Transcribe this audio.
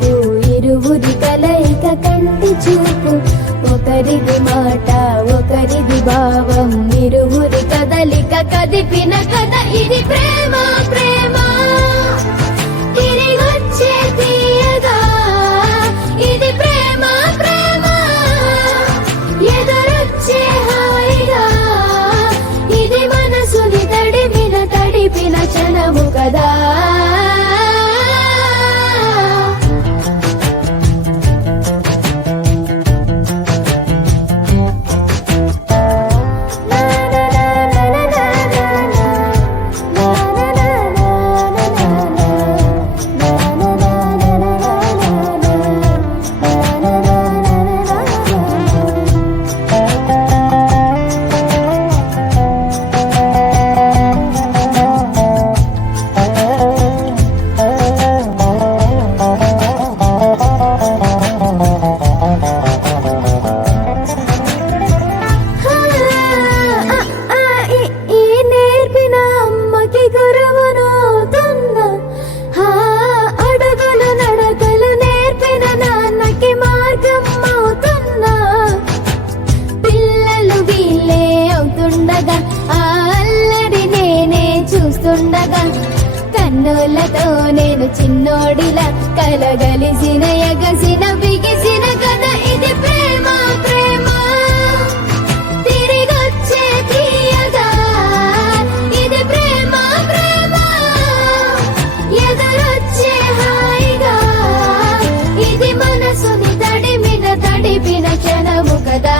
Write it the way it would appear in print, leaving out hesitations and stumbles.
పిలుపు, ఇరువురి కలయిక కంటి చూపు, ఒకరిది మాట ఒకరిది భావం, ఇరువురి కదలిక కదిపిన కథ ఇది ప్రేమ ప్రేమ. తిరిగొచ్చే తీయగా ఇది ప్రేమ ప్రేమ, ఎదురొచ్చే హాయిగా ఇది మనసుని తడిపిన క్షణము కదా. కన్నులతో నేను చిన్నోడిలా కలగలిసిన ఎగసిన బిగిసిన కథ ఇది ప్రేమ ప్రేమ. తిరిగొచ్చే తీయగా ఇది ప్రేమ ప్రేమ, ఎదురొచ్చే హాయిగా ఇది మనసుని తడిపిన క్షణము కదా.